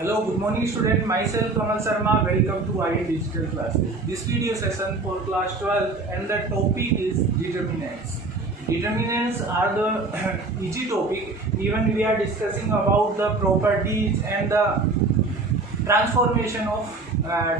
Hello, good morning student. Myself Kamal Sharma. Welcome to IIM Digital Classes. This video session for class 12 and the topic is determinants. Determinants are the easy topic. Even we are discussing about the properties and the transformation of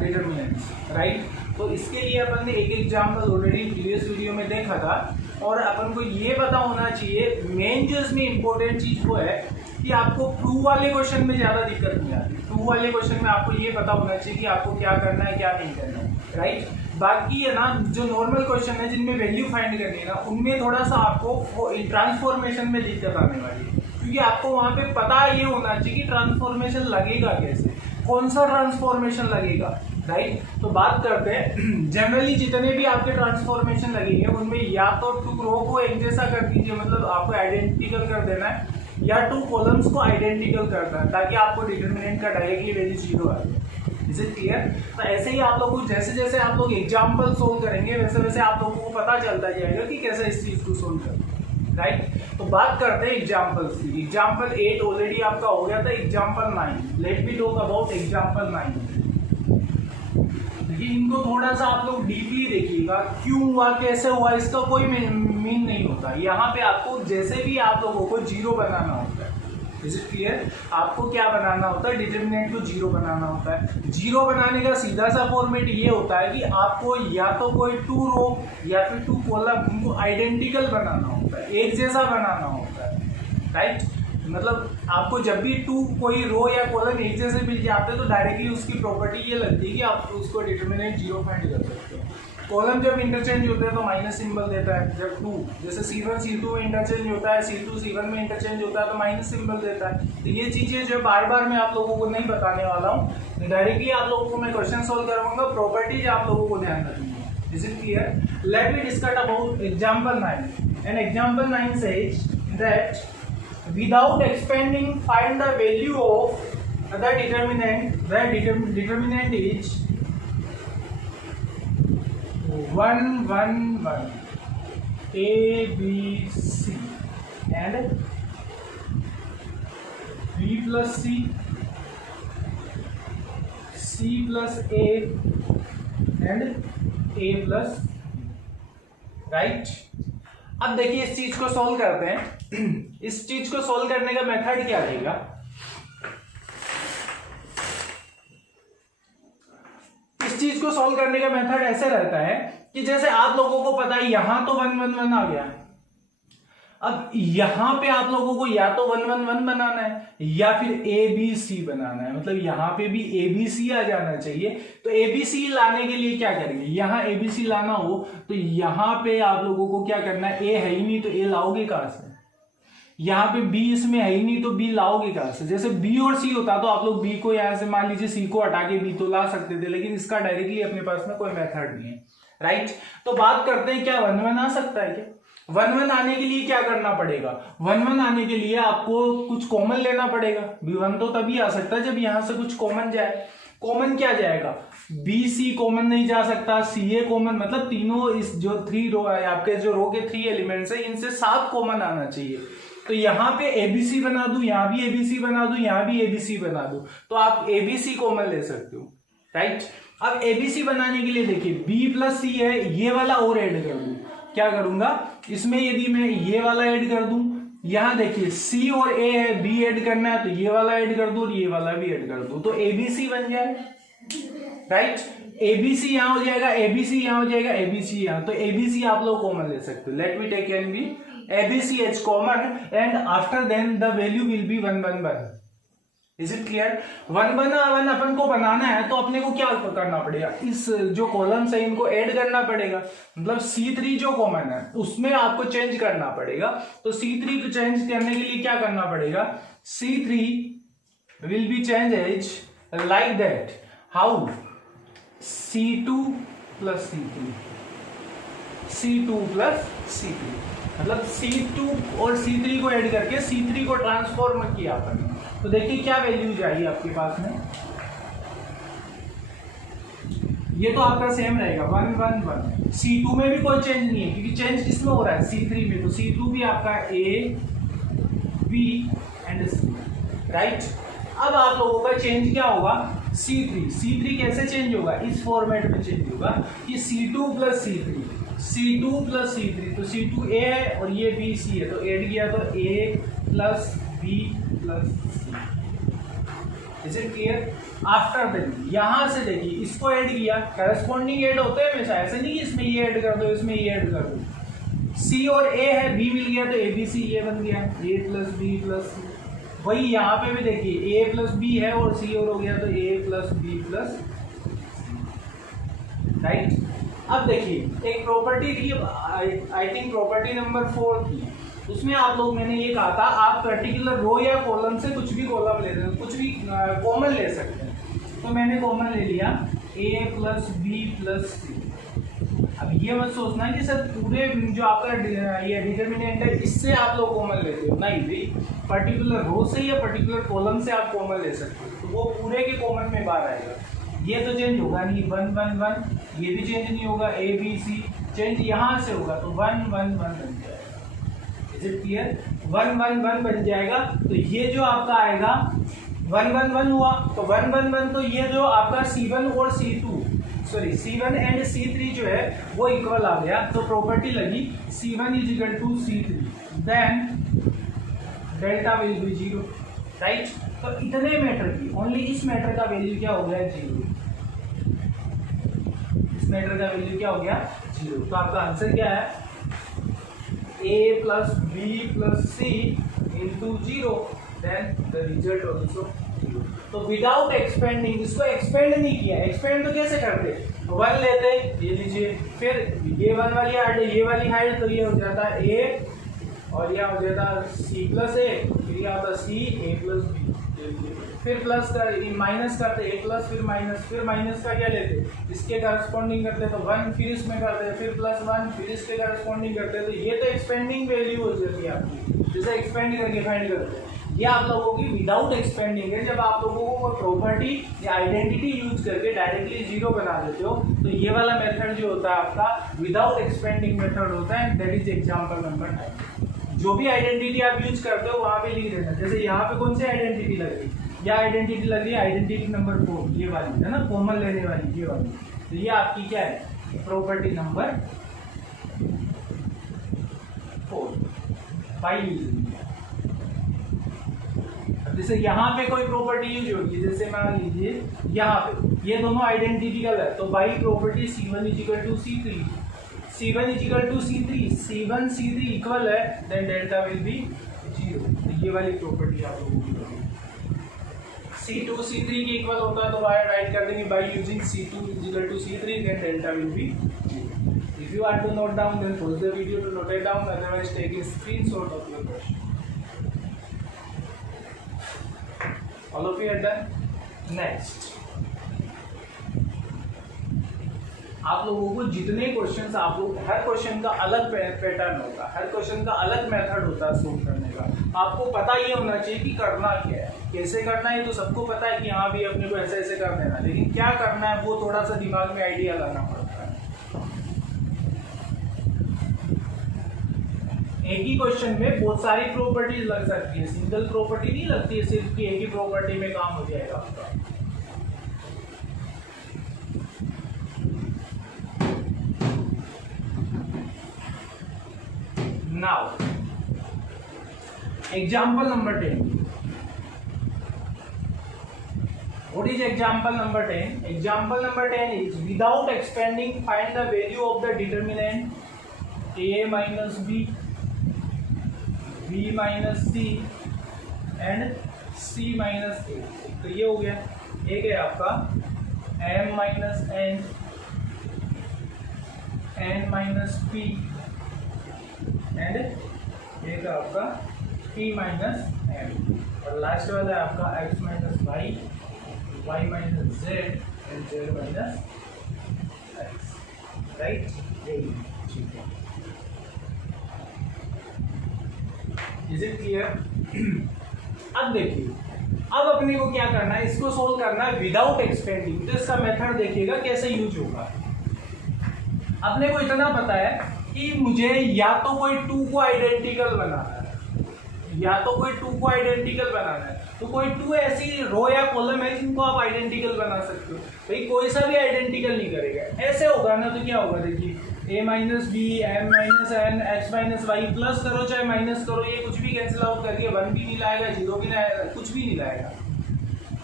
determinants, right. तो इसके लिए अपन ने एक example already previous video में देखा था और अपन को ये पता होना चाहिए मेन जो इसमें इंपॉर्टेंट चीज वो है कि आपको ट्रू वाले क्वेश्चन में ज्यादा दिक्कत नहीं आती। ट्रू वाले क्वेश्चन में आपको ये पता होना चाहिए कि आपको क्या करना है क्या नहीं करना है, राइट। बाकी है ना जो नॉर्मल क्वेश्चन है जिनमें वैल्यू फाइंड करनी है ना, उनमें थोड़ा सा आपको ट्रांसफॉर्मेशन में दिक्कत आने वाली है, क्योंकि आपको वहां पे पता ये होना चाहिए कि ट्रांसफॉर्मेशन लगेगा कैसे, कौन सा ट्रांसफॉर्मेशन लगेगा, राइट। तो बात करते हैं जनरली जितने भी आपके ट्रांसफॉर्मेशन लगेंगे उनमें या तो टू रो को एक जैसा कर दीजिए, मतलब आपको आइडेंटिकल कर देना है, या टू कॉलम्स को आइडेंटिकल करना है ताकि आपको डिटरमिनेंट का डायरेक्टली वैल्यू 0 आ जाए। Is it clear? तो ऐसे ही आप लोगों को जैसे जैसे आप लोग एग्जाम्पल सोल्व करेंगे वैसे वैसे आप लोगों को पता चलता जाएगा कि कैसे इस चीज को सोल्व करना, राइट। तो बात करते हैं एग्जाम्पल्स की। एग्जाम्पल 8 ऑलरेडी आपका हो गया था। Example 9, let me talk about example 9। देखिए इनको थोड़ा सा आप लोग डीपली देखिएगा, क्यों हुआ कैसे हुआ इसका कोई मीन नहीं होता। यहाँ पे आपको जैसे भी आप लोगों को 0 बनाना होता है, इज इट क्लियर? आपको क्या बनाना होता है? डिटरमिनेंट को 0 बनाना होता है। 0 बनाने का सीधा सा फॉर्मेट ये होता है कि आपको या तो कोई 2 रो या फिर 2 कॉलम उनको आइडेंटिकल बनाना होता है, एक जैसा बनाना होता है, राइट। मतलब आपको जब भी कोई रो या कॉलम एक जैसे मिल जाते हैं तो डायरेक्टली उसकी प्रॉपर्टी ये लगती है कि आप उसको डिटरमिनेंट 0 फाइंड कर सकते हो। कॉलम जब इंटरचेंज होते हैं तो माइनस सिंबल देता है, जब 2 जैसे C1 C2 में इंटरचेंज होता है, C2 C1 में इंटरचेंज होता है तो माइनस सिंबल देता है। तो ये चीजें जो बार बार मैं आप लोगों को नहीं बताने वाला हूँ, डायरेक्टली आप लोगों को मैं क्वेश्चन सोल्व करवाऊंगा, प्रॉपर्टीज आप लोगों को ध्यान रखनी है। Is it clear? Let me discuss about example 9 and example 9 says that without expanding find the value of the determinant, the determinant is 1 1 1 a b c and b plus c c plus a and a plus right। अब देखिए इस चीज को solve करते हैं। इस चीज को सॉल्व करने का मेथड क्या रहेगा? इस चीज को सॉल्व करने का मेथड ऐसे रहता है कि जैसे आप लोगों को पता है यहां तो 1 1 1 आ गया, अब यहां पे आप लोगों को या तो 1 1 1 बनाना है या फिर ए बी सी बनाना है, मतलब यहां पे भी ए बी सी आ जाना चाहिए। तो ए बी सी लाने के लिए क्या करेंगे? यहां ए बी सी लाना हो तो यहां पे आप लोगों को क्या करना है? ए है ही नहीं तो ए लाओगे कहां से? यहाँ पे बी इसमें है ही नहीं तो बी लाओगे कहां से? जैसे बी और सी होता तो आप लोग बी को यहां से मान लीजिए सी को हटा के बी तो ला सकते थे, लेकिन इसका डायरेक्टली अपने पास में कोई मेथड नहीं है, राइट। तो बात करते हैं क्या 1 1 आ सकता है क्या? 1 1 आने के लिए क्या करना पड़ेगा? 1 1 आने के लिए आपको कुछ कॉमन लेना पड़ेगा। B1 तो तभी आ सकता है जब यहां से कुछ कॉमन जाए। कॉमन क्या जाएगा? बी सी कॉमन नहीं जा सकता, सी ए कॉमन, मतलब तीनों इस जो 3 रो है आपके जो रो के 3 एलिमेंट्स है इनसे 7 कॉमन आना चाहिए। तो यहाँ पे एबीसी बना दूं, यहां भी एबीसी बना दूं, यहां भी एबीसी बना दूं, तो आप एबीसी कॉमन ले सकते हो, राइट। अब एबीसी बनाने के लिए देखिए बी प्लस सी है, ये वाला और ऐड कर दूं। क्या करूंगा इसमें? यदि मैं ये वाला ऐड कर दूं, यहां देखिए सी और ए है, बी ऐड करना है तो ये वाला ऐड कर दूं और ये वाला भी ऐड कर दूं, तो एबीसी बन जाए, राइट। एबीसी यहां हो जाएगा, एबीसी यहां हो जाएगा, एबीसी यहां, तो एबीसी आप लोग कॉमन ले सकते हो। Let me take an B ABC as common and after then the value will be 1 1 1। Is it clear? 1 1 1 अपन को बनाना है तो अपने को क्या करना पड़ेगा? इस जो कॉलम्स है इनको ऐड करना पड़ेगा, मतलब C3 जो कॉमन है उसमें आपको चेंज करना पड़ेगा। तो C3 को चेंज करने के लिए क्या करना पड़ेगा? C3 will be changed as like that। How? C2 plus C3, C2 plus C3, मतलब C2 और C3 को ऐड करके C3 को ट्रांसफॉर्म किया अपन। तो देखिए क्या वैल्यू जाएगी आपके पास में, ये तो आपका सेम रहेगा 1 1 1। C2 में भी कोई चेंज नहीं है क्योंकि चेंज किसमें हो रहा है? C3 में, तो C2 भी आपका A B and C, right. अब आप लोगों का चेंज क्या होगा, C3 कैसे चेंज होगा, इस फॉर्मेट में चेंज होगा कि C2 प्लस C3, तो C2 A है और ये B C है, तो ऐड किया तो A plus B plus C। Is it clear? After that यहां से देखिए इसको ऐड किया, करस्पॉन्डिंग ऐड होते हैं हमेशा, ऐसे नहीं कि इसमें ये ऐड कर दो इसमें ये ऐड कर दो। C और A है, B मिल गया तो ABC ये बन गया, A plus B plus C। वही यहाँ पे भी देखिए A प्लस B है और C और हो गया तो A plus B plus C, right. अब देखिए एक प्रॉपर्टी थी, आई थिंक प्रॉपर्टी नंबर 4 थी, उसमें आप लोग मैंने ये कहा था आप पर्टिकुलर रो या कॉलम से कुछ भी कॉलम ले सकते हैं, कुछ भी कॉमन ले सकते हैं। तो मैंने कॉमन ले लिया A plus B plus C। अब ये मत सोचना कि सर पूरे जो आपका ये डिटर्मिनेंट है इससे आप लोग कॉमन लेते हो, नहीं भाई, पर्टिकुलर रो से या पर्टिकुलर कॉलम से आप कॉमन ले सकते हो, तो वो पूरे के कॉमन में बाहर आएगा। ये तो चेंज होगा नहीं, 1 1 1, ये भी चेंज नहीं होगा, A B C चेंज यहाँ से होगा तो 1 1 1 बन जाएगा। Is it clear? 1 1 1 बन जाएगा, तो ये जो आपका आएगा 1 1 1 हुआ, तो 1 1 1 तो ये जो आपका C1 और C1 एंड C3 जो है वो इक्वल आ गया, तो प्रॉपर्टी लगी C1 is equal to C3, then delta will be 0, right. तो इतने मैटर की ओनली इस मैटर का वैल्यू क्या हो गया 0, इस मैटर का वैल्यू क्या हो गया 0। तो आपका आंसर क्या है A plus B plus C into 0, then the result also 0। तो विदाउट एक्सपेंडिंग, इसको एक्सपेंड नहीं किया, एक्सपेंड तो कैसे करते, 1 लेते, ये लीजिए, फिर ये 1 वाली हाइट ये वाली हाइट, तो ये हो जाता है A और यह हो जाता है C प्लस A, फिर यह होता है C A प्लस B, फिर प्लस कर माइनस करते A प्लस, फिर माइनस का क्या लेते, इसके करस्पॉन्डिंग करते तो 1, फिर इसमें करते फिर प्लस 1, फिर इसके करस्पॉन्डिंग करते, तो ये तो एक्सपेंडिंग वैल्यू हो जाती है आपकी, जैसे एक्सपेंड करके फाइंड करते हैं। ये आप लोगों की विदाउट एक्सपेंडिंग है, जब आप लोगों को प्रॉपर्टी या आइडेंटिटी यूज करके डायरेक्टली 0 बना देते हो, तो ये वाला मेथड जो होता है आपका विदाउट एक्सपेंडिंग मेथड होता है, दैट इज एग्जांपल नंबर 9। जो भी आइडेंटिटी आप यूज करते हो वहां पे लिख देना, जैसे यहाँ पे कौन सी आइडेंटिटी लग रही है, यह आइडेंटिटी लग रही है आइडेंटिटी नंबर 4, ये वाली है ना, कॉमन लेने वाली ये वाली, तो ये आपकी क्या है प्रॉपर्टी नंबर 4 बाय यूजिंग। जैसे यहाँ पे कोई प्रॉपर्टी यूज होगी, जैसे मान लीजिए यहाँ पे ये दोनों आइडेंटिकल है, तो by property C1 is equal to C3, C1 is equal to C3, C1 C3 equal है, देन डेल्टा विल बी 0। तो ये वाली प्रॉपर्टी आप लोगों की C2 C3 के इक्वल होता है, तो बाय राइट कर देंगे by using C2 is equal to C3, then delta will be 0। If you want to note down, then pause the video to note it down, otherwise take a screenshot of your question। All of you are done? Next, आप लोगों को जितने questions आप लोग, हर question का अलग pattern होगा, हर question का अलग मेथड होता है सोल्व करने का। आपको पता ये होना चाहिए कि करना क्या है, कैसे करना है, तो सबको पता है कि हाँ भी अपने को ऐसे ऐसे कर देना, लेकिन क्या करना है वो थोड़ा सा दिमाग में आइडिया लाना पड़ता है। एक ही क्वेश्चन में बहुत सारी प्रॉपर्टीज लग सकती है, सिंगल प्रॉपर्टी नहीं लगती है सिर्फ कि एक ही प्रॉपर्टी में काम हो जाएगा आपका। Now example number 10, what is example number 10? Example number 10 is without expanding find the value of the determinant A minus B, B minus C and C minus A। तो ये हो गया, एक है आपका M minus N, N minus P and एक है आपका P minus M, और लास्ट वाला है आपका X minus Y, Y minus Z and Z minus X, right. ठीक है, इज इट क्लियर? अब देखिए, अब अपने को क्या करना है, इसको सोल्व करना है विदाउट एक्सपेंडिंग, तो इसका मेथड देखिएगा कैसे यूज होगा। अपने को इतना पता है कि मुझे या तो कोई 2 को आइडेंटिकल बनाना है, या तो कोई 2 को आइडेंटिकल बनाना है, तो कोई 2 ऐसी रो या कॉलम है जिनको आप आइडेंटिकल बना सकते हो। भाई कोई सा भी आइडेंटिकल नहीं करेगा, ऐसे होगा ना तो क्या होगा, देखिए a minus B m minus n x minus Y, plus करो चाहे माइनस करो, ये कुछ भी कैंसिल आउट करके 1 भी नहीं लाएगा, 0 भी नहीं आएगा, कुछ भी नहीं लाएगा।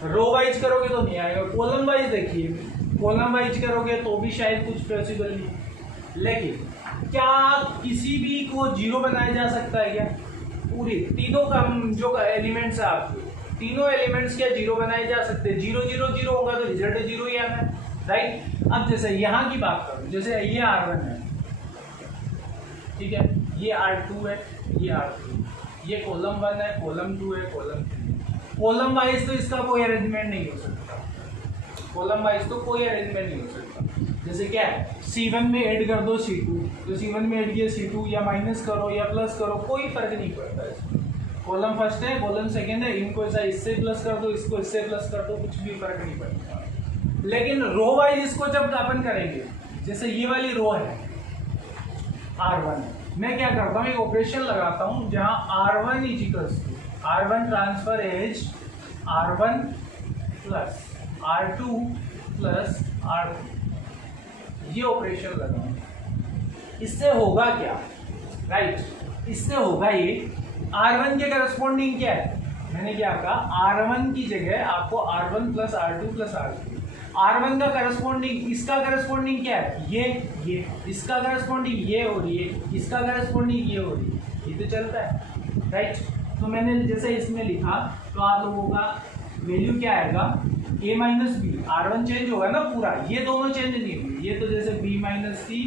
रो वाइज करोगे तो नहीं आएगा, कॉलम वाइज देखिए, कॉलम वाइज करोगे तो भी शायद कुछ पॉसिबल नहीं। लेकिन क्या किसी भी को 0 बनाया जा सकता है क्या? पूरी तीनों का जो एलिमेंट्स है आपके, तीनों एलिमेंट्स क्या 0 बनाए जा सकते हैं? 0 0 0 होगा तो रिजल्ट 0 ही आना है, राइट। अब जैसे यहाँ की बात करो, जैसे ये R1 है, ठीक है, ये R2 है, ये R3, ये कॉलम 1 है, कॉलम 2 है, कॉलम 3। कॉलम वाइज तो इसका कोई अरेंजमेंट नहीं हो सकता, कॉलम वाइज तो कोई अरेंजमेंट नहीं हो सकता। जैसे क्या है, C1 में ऐड कर दो C2, तो C1 में ऐड किया C2, या माइनस करो या प्लस करो, कोई फर्क नहीं पड़ता है। कॉलम फर्स्ट है, कॉलम सेकेंड है, इनको ऐसा इससे प्लस कर दो, इसको इससे प्लस कर दो, कुछ भी फर्क नहीं पड़ता। लेकिन रो वाइज इसको जब अपन करेंगे, जैसे ये वाली रो है R1, मैं क्या करता हूँ, एक ऑपरेशन लगाता हूँ जहाँ R1 is equals to R1 transfer as R1 plus R2 plus R3, ये ऑपरेशन लगाऊं। इससे होगा क्या, राइट, इससे होगा ये R1 के करस्पॉन्डिंग क्या है, मैंने क्या कहा, R1 की जगह आपको R1 plus R2 plus R3, R1 का करस्पॉन्डिंग, इसका करस्पॉन्डिंग क्या है, ये इसका करस्पॉन्डिंग ये हो रही है, इसका करस्पॉन्डिंग ये हो रही है, ये तो चलता है, राइट। तो मैंने जैसे इसमें लिखा, तो आप लोगों का वैल्यू क्या आएगा, a minus B, R1 change होगा ना पूरा, ये दोनों चेंज नहीं हुए, ये तो जैसे b minus C,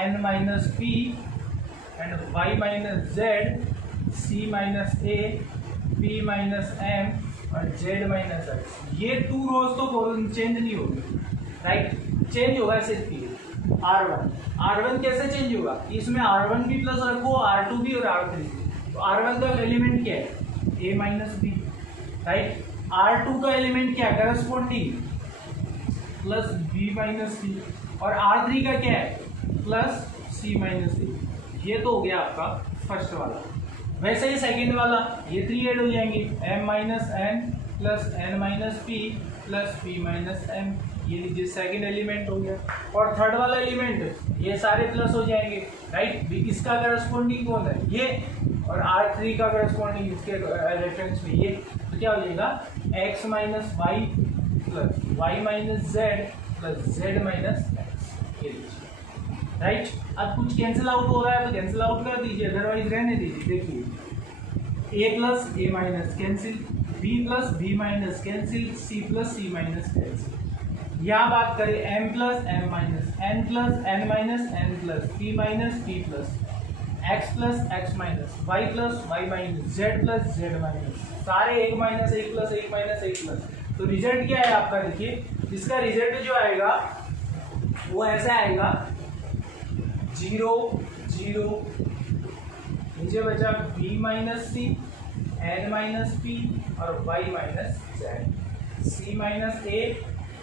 n minus P and y minus Z, c minus a, p minus m और z माइनस x, ये 2 रोज तो चेंज नहीं होगी, राइट। चेंज होगा सिर्फ ये R1 कैसे चेंज होगा, इसमें R1 भी प्लस रखो, R2 भी और R3 भी, तो R1 का एलिमेंट क्या है, a minus B, right. R2 का एलिमेंट क्या है, करस्पॉन्डिंग प्लस b माइनस सी, और R3 का क्या है, प्लस c माइनस सी। ये तो हो गया आपका फर्स्ट वाला। वैसे ही सेकंड वाला, ये 3 ऐड हो जाएंगे, m minus n plus n minus p plus p minus m, ये लीजिए सेकंड एलिमेंट हो गया। और थर्ड वाला एलिमेंट, ये सारे प्लस हो जाएंगे, राइट। इसका करस्पॉन्डिंग कौन है, ये, और R3 का करस्पॉन्डिंग इसके रेफरेंस में ये, तो क्या हो जाएगा, x minus Y plus Y minus Z plus Z minus X, ये लीजिए, राइट। अब कुछ कैंसिल आउट हो रहा है तो कैंसिल आउट कर दीजिए, अदरवाइज रहने दीजिए। देखिए a plus a minus cancel, b plus b minus cancel, c plus c minus cancel. यहाँ बात करें m plus m minus, n plus n minus n plus, p minus p plus, x plus x minus, y plus y minus, z plus z minus, सारे 1 minus 1 plus 1 minus 1 plus. तो result क्या है आपका, देखिए इसका result जो आएगा वो ऐसा आएगा 0 0, नीचे बचा b minus C, n minus p और y minus z, c minus a,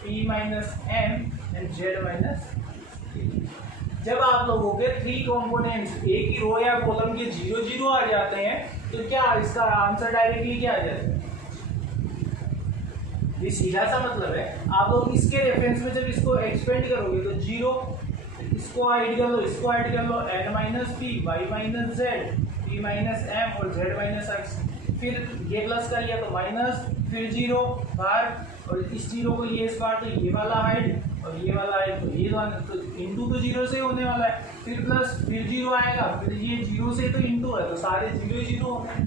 p minus m and z minus. जब आप लोगों के 3 कंपोनेंट्स एक ही रो या कॉलम के 0 0 आ जाते हैं तो क्या इसका आंसर डायरेक्टली क्या आ जाता है, ये सीधा सा मतलब है। आप लोग इसके रेफरेंस में जब इसको एक्सपेंड करोगे तो 0, इसको ऐड कर लो, इसको ऐड कर लो, n minus P, Y minus Z, P minus M और जेड माइनस एक्स, फिर ये प्लस कर लिया तो माइनस, फिर 0 बार, और इस 0 को लिए इस बार तो ये वाला हाइड और ये वाला हाइड, तो ये तो इंटू तो 0 से होने वाला है, फिर प्लस, फिर 0 आएगा, फिर ये 0 से तो इंटू है तो सारे 0 ही 0 होंगे,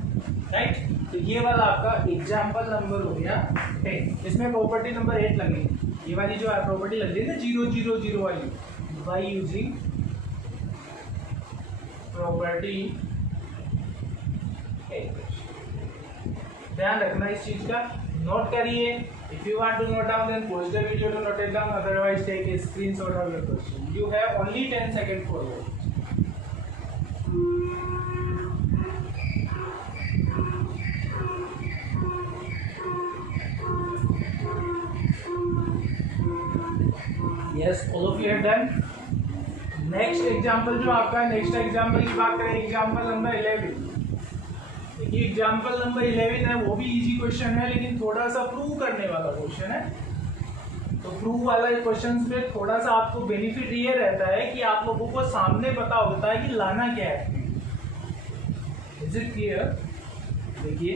राइट। तो ये वाला आपका एग्जाम्पल नंबर हो गया 10। इसमें प्रॉपर्टी नंबर 8 लगेगी, ये वाली जो प्रॉपर्टी लग रही है ना 0 0 0 वाली, बाय यूजिंग प्रॉपर्टी 8। ध्यान रखना इस चीज का, नोट करिए। If you want to note down then pause the video to note it down, otherwise take a screenshot of your question. You have only 10 second for that. Yes, all of you have done. Next example जो आपका, next example की बात करें, example number 11। ये example number 11 है, वो भी easy question है लेकिन थोड़ा सा प्रूव करने वाला क्वेश्चन है। तो प्रूव वाला क्वेश्चन पे थोड़ा सा आपको बेनिफिट ये रहता है कि आप लोगों को सामने पता होता है कि लाना क्या है। Is it clear? देखिए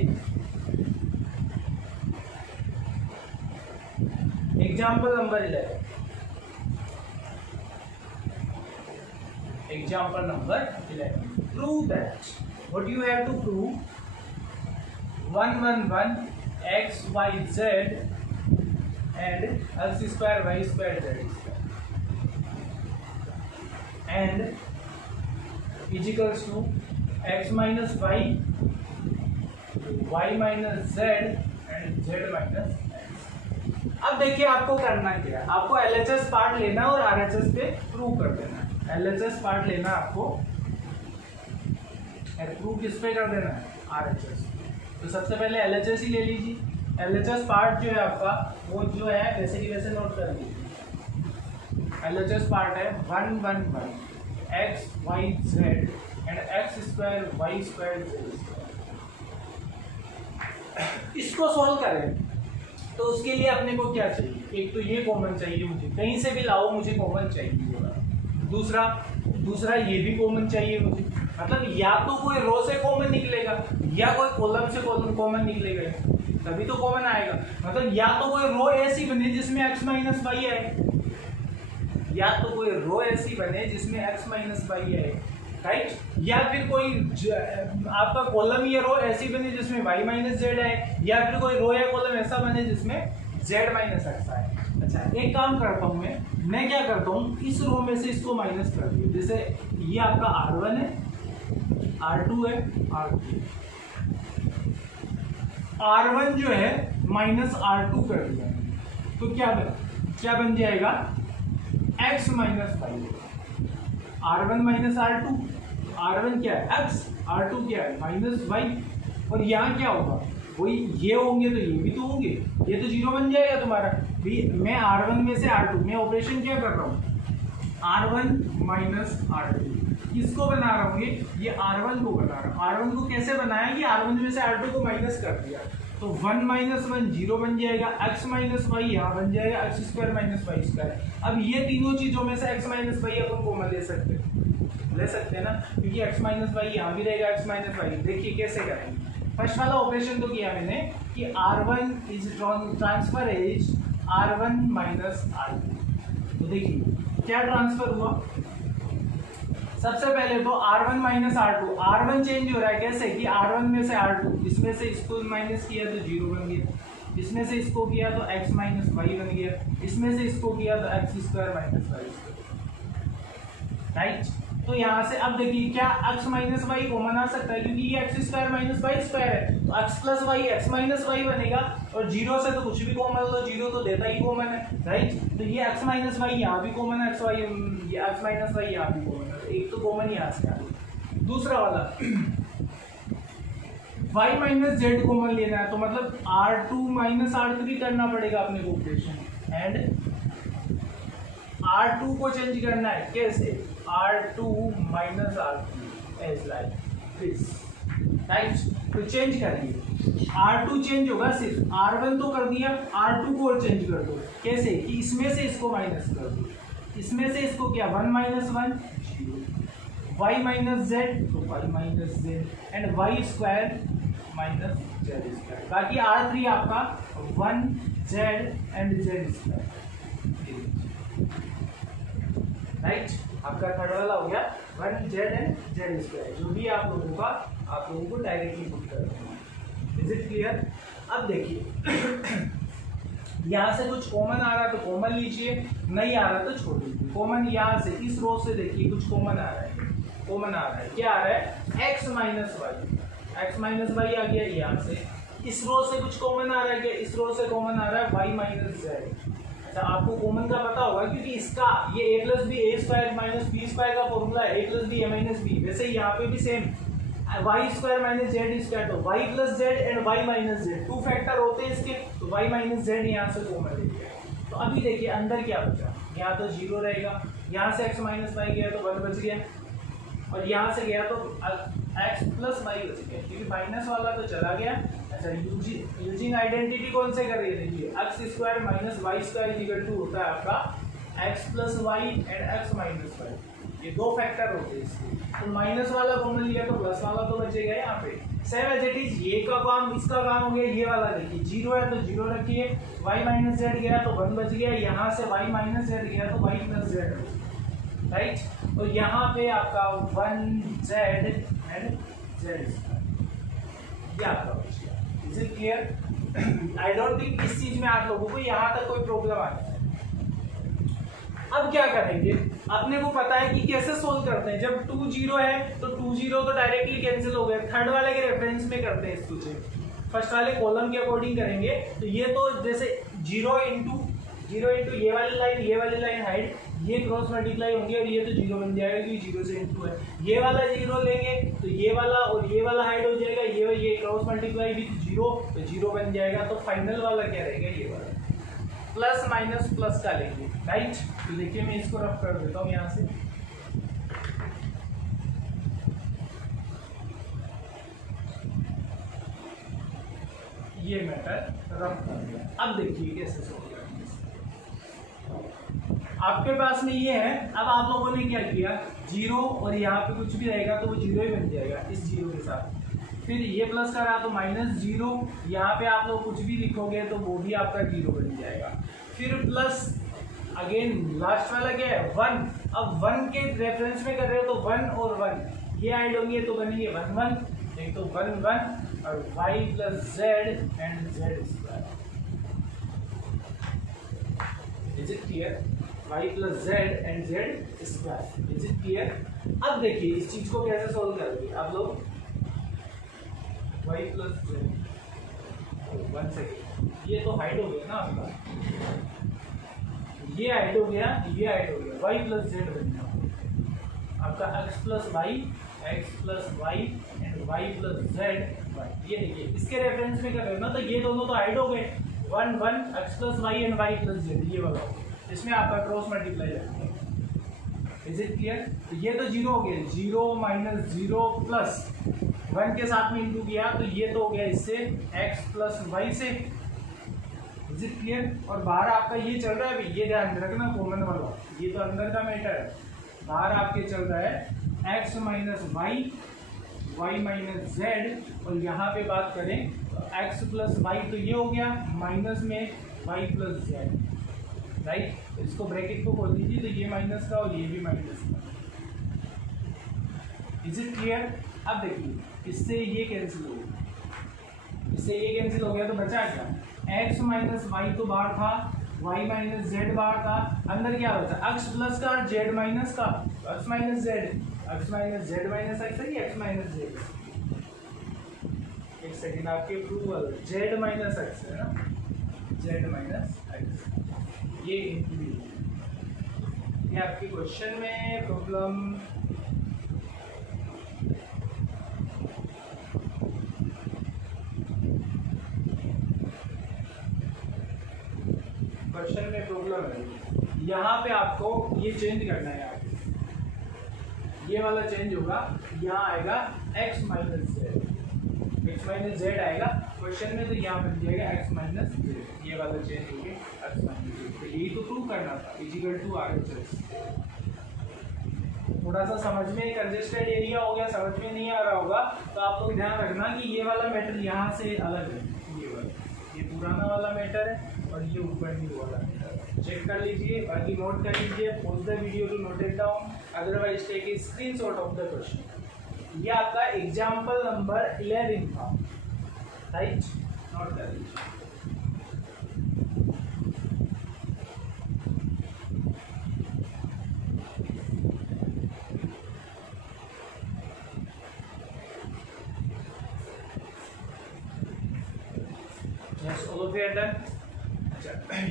example number 11, example number 11. Prove that. What you have to prove? 1 1 1 x y z and x square y square z square and is equals to x minus y minus z and z minus x. अब देखिए आपको करना क्या है, आपको LHS part लेना और RHS पे प्रूव कर देना है। LHS पार्ट लेना आपको, प्रूव किस पे कर देना है? RHS। तो सबसे पहले LHS ही ले लीजिए। LHS पार्ट जो है आपका वो जो है वैसे की वैसे नोट कर लीजिए। LHS पार्ट है 1 1 1 x y z and x square y square z square. इसको सॉल्व करें तो उसके लिए अपने को क्या चाहिए? एक तो ये कॉमन चाहिए, मुझे कहीं से भी लाओ, मुझे कॉमन चाहिए। दूसरा ये भी कॉमन चाहिए मुझे, मतलब या तो कोई रो से कॉमन निकलेगा या कोई कॉलम से कॉमन निकलेगा, तभी तो कॉमन आएगा। मतलब या तो कोई रो ऐसी बने जिसमें x माइनस वाई आए, या तो कोई रो ऐसी बने जिसमें x माइनस वाई आए, राइट? या फिर कोई आपका कॉलम या रो ऐसी बने जिसमें y माइनस जेड आए, या फिर कोई रो या कॉलम ऐसा बने जिसमें z माइनस एक्स आए। अच्छा, एक काम करता हूँ मैं क्या करता हूँ, इस रो में से इसको माइनस कर दिया। जैसे ये आपका R1 है, R2 है, R3। R1 जो है माइनस R2 कर दिया तो क्या बन जाएगा? x minus Y. R1 minus R2, R1 क्या है? x, R2 क्या है? Minus Y. और यहाँ क्या होगा? वही ये होंगे तो ये भी तो होंगे, ये तो 0 बन जाएगा तुम्हारा। मैं R1 में से R2 में ऑपरेशन क्या कर रहा हूँ? R1 माइनस R2 किसको बना रहा हूँ? ये R1 को बना रहा हूँ। R1 को कैसे बनाया कि R1 में से R2 को माइनस कर दिया, तो 1 माइनस 1 0 बन जाएगा, x माइनस वाई यहाँ बन जाएगा x square minus Y square. अब ये तीनों चीजों में से x माइनस वाई अपन कॉमन ले सकते हैं ना, क्योंकि x माइनस वाई यहाँ भी रहेगा, x माइनस वाई। देखिए कैसे करेंगे। फर्स्ट वाला ऑपरेशन तो किया मैंने कि R1 is transfer as R1 minus R2। तो देखिए क्या ट्रांसफर हुआ। सबसे पहले तो R1 minus R2, R1 change हो रहा है कैसे कि R1 में से R2, इसमें से इसको माइनस किया तो 0 बन गया, इसमें से इसको किया तो x माइनस वाई बन गया, इसमें से इसको किया तो x square minus Y square, right? तो यहाँ से अब देखिए क्या x माइनस वाई कॉमन आ सकता है, क्योंकि ये x square minus Y square है, तो x plus Y x minus Y बनेगा। और 0 से तो कुछ भी कॉमन हो, 0 तो देता ही कॉमन है, राइट? तो ये x माइनस वाई यहाँ भी कॉमन है, x माइनस वाई यहाँ भी कॉमन है, एक तो कॉमन यहाँ से आ गया। दूसरा वाला y माइनस जेड कॉमन लेना है, तो मतलब R2 माइनस R3 करना पड़ेगा अपने को ऑपरेशन, एंड R2 को चेंज करना है कैसे? R2 minus R3 as like this, right? तो चेंज करेंगे, R2 चेंज होगा, सिर्फ R1 तो कर दिया, R2 को और चेंज कर दो। कैसे कि इसमें से इसको माइनस कर दो, इसमें से इसको क्या 1 माइनस 1 y माइनस जेड तो y minus Z and y square minus Z square. बाकी R3 आपका 1 Z and Z square, right? आपका थर्ड वाला हो गया 1 जेड एंड जेड स्क्वायर। जो भी आप लोगों का, आप लोगों को डायरेक्टली पुट कर देना। Is it clear? अब देखिए यहाँ से कुछ कॉमन आ रहा है तो कॉमन लीजिए, नहीं आ रहा तो छोड़ दीजिए। कॉमन यहाँ से इस रो से देखिए कुछ कॉमन आ रहा है, क्या आ रहा है? x माइनस वाई आ गया यहाँ से। इस रो से कुछ कॉमन आ रहा है क्या? इस रो से कॉमन आ रहा है y माइनस जेड। अच्छा, आपको कॉमन का पता होगा क्योंकि इसका ये a plus B A square minus B square का फॉर्मूला है, a plus B A minus B. वैसे यहाँ पे भी same y square minus Z square, तो y plus Z and y minus Z 2 factor होते हैं इसके, तो y माइनस जेड यहाँ से कॉमन ले लिया। तो अभी देखिए अंदर क्या बचा, यहाँ तो 0 रहेगा, यहाँ से x माइनस वाई गया तो 1 बच गया। और यहाँ से गया तो x प्लस वाई बच गया, क्योंकि माइनस वाला तो चला गया। अच्छा, यूजिंग आइडेंटिटी कौन से कर रही है, देखिए X square minus Y square equal to होता है आपका X plus Y and X minus Y, ये दो फैक्टर होते हैं इसके। तो माइनस वाला कॉमन लिया तो प्लस वाला तो बचेगा यहाँ पे। सेम एज इट इज ये का काम इसका काम हो गया, ये वाला देखिए जीरो है तो जीरो रखिए, y माइनस जेड गया तो 1 बच गया, यहाँ से y माइनस जेड गया तो y प्लस जेड, राइट। और यहाँ पे आपका 1 जेड एंड जेड ये आपका बच गया। Is it clear? I don't think इस चीज में आप लोगों को यहाँ तक कोई प्रॉब्लम आती है। अब क्या करेंगे, अपने को पता है कि कैसे सोल्व करते हैं। जब 2 0 है तो 2 0 तो डायरेक्टली कैंसिल हो गए, थर्ड वाले के रेफरेंस में करते हैं इसको, फर्स्ट वाले कॉलम के अकॉर्डिंग करेंगे। तो ये तो जैसे 0 इंटू ये वाली लाइन हाइट, ये क्रॉस मल्टीप्लाई होंगे और ये तो 0 बन जाएगा क्योंकि 0 से इंटू है। ये वाला 0 लेंगे तो ये वाला और ये वाला हाइड हो जाएगा, ये क्रॉस मल्टीप्लाई विद 0 तो 0 बन जाएगा। तो फाइनल वाला क्या रहेगा, ये वाला प्लस माइनस प्लस का लेंगे, राइट। तो देखिए मैं इसको रफ कर देता हूँ यहाँ से। ये मैटर रफ कर दिया। अब देखिए कैसे सोल्व करेंगे। आपके पास में ये है, अब आप लोगों ने क्या किया, 0 और यहाँ पे कुछ भी रहेगा तो वो 0 ही बन जाएगा इस 0 के साथ। फिर ये प्लस करा तो -0, यहाँ पे आप लोग कुछ भी लिखोगे तो वो भी आपका 0 बन जाएगा। फिर प्लस अगेन लास्ट वाला क्या है 1। अब 1 के रेफरेंस में कर रहे हो तो 1 और 1 ये ऐड होंगे तो बनेंगे 1 1, एक तो 1 1 और y plus Z and Z square. Is it clear? y plus Z and Z square. Is it clear? अब देखिए इस चीज को कैसे सोल्व करोगे आप लोग। y प्लस जेड, 1 सेकेंड, ये तो हाइड हो गया ना आपका, ये हाइड हो गया, ये हाइड हो गया, y प्लस जेड बन गया आपका x plus Y and y plus Z Y. ये देखिए इसके रेफरेंस में कर रहे हो ना, तो ये दोनों तो हाइड हो गए, 1 1 x plus Y and y plus Z, ये वाला इसमें आपका क्रॉस मल्टीप्लाई है। Is it clear? तो ये तो 0 हो गया, 0 माइनस 0 प्लस 1 के साथ में इंटू किया तो ये तो हो गया इससे x प्लस वाई से। Is it clear? और बाहर आपका ये चल रहा है अभी, ये ध्यान रखना कॉमन वाला, ये तो अंदर का मैटर है, बाहर आपके चल रहा है x minus Y, y minus Z, और यहाँ पे बात करें तो x प्लस वाई तो ये हो गया माइनस में y प्लस जेड, राइट। तो इसको ब्रैकेट को खोल दीजिए तो ये माइनस का और ये भी माइनस का। Is it clear? अब देखिए इससे ये कैंसिल हो गया, इससे ये कैंसिल हो गया तो बचा क्या, x माइनस वाई तो बाहर था, y माइनस जेड बाहर था, अंदर क्या बचा x प्लस का z माइनस का, x minus Z, x minus Z minus x है कि x माइनस जेड। एक सेकेंड, आपके अप्रूवल z माइनस x है ना, z माइनस x, ये इंटू ये आपके क्वेश्चन में प्रॉब्लम है। यहाँ पे आपको ये चेंज करना है, ये वाला चेंज होगा, यहाँ आएगा x माइनस जेड आएगा क्वेश्चन में, तो यहाँ बन जाएगा x माइनस जेड, ये वाला चेंज हो गया x माइनस जेड। तो यही तो प्रूव करना था, इजिकल टू RHS। थोड़ा सा समझ में कंजेस्टेड एरिया हो गया, समझ में नहीं आ रहा होगा तो आप लोग ध्यान रखना कि ये वाला मैटर यहाँ से अलग है, ये वाला, ये पुराना वाला मैटर है और ये ऊपर भी वाला मैटर। चेक कर लीजिए, बाकी नोट कर लीजिए, pause the video to note it down, otherwise take a screenshot of the question. ये आपका एग्जाम्पल नंबर 11 था, राइट, नोट कर लीजिए।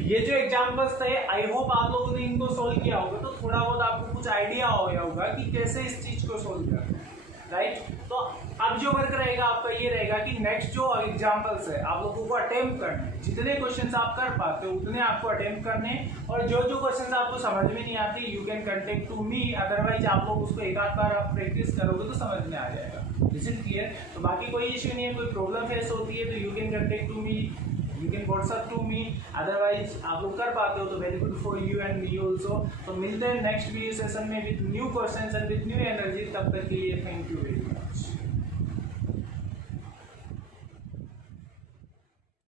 ये जो एग्जाम्पल्स थे, आई होप आप लोगों ने इनको सोल्व किया होगा, तो थोड़ा बहुत आपको कुछ आइडिया हो गया होगा कि कैसे इस चीज को सोल्व करना है, राइट। तो अब जो वर्क रहेगा आपका ये रहेगा कि नेक्स्ट जो एग्जांपल्स है आप लोगों को अटेम्प्ट करने, जितने क्वेश्चंस आप कर पाते हो उतने आपको अटेम्प्ट करने, और जो जो क्वेश्चंस आपको समझ में नहीं आते you can contact to me, otherwise आप लोग उसको एक आध बार आप प्रैक्टिस करोगे तो समझ में आ जाएगा। This is clear. तो बाकी कोई इश्यू नहीं है, कोई प्रॉब्लम फेस होती है तो you can contact to me, you can WhatsApp to me, otherwise आप लोग कर पाते हो तो very good for you and me also. तो मिलते हैं नेक्स्ट वीडियो सेशन में with new questions and with new energy. तब तक के लिए थैंक यू वेरी मच।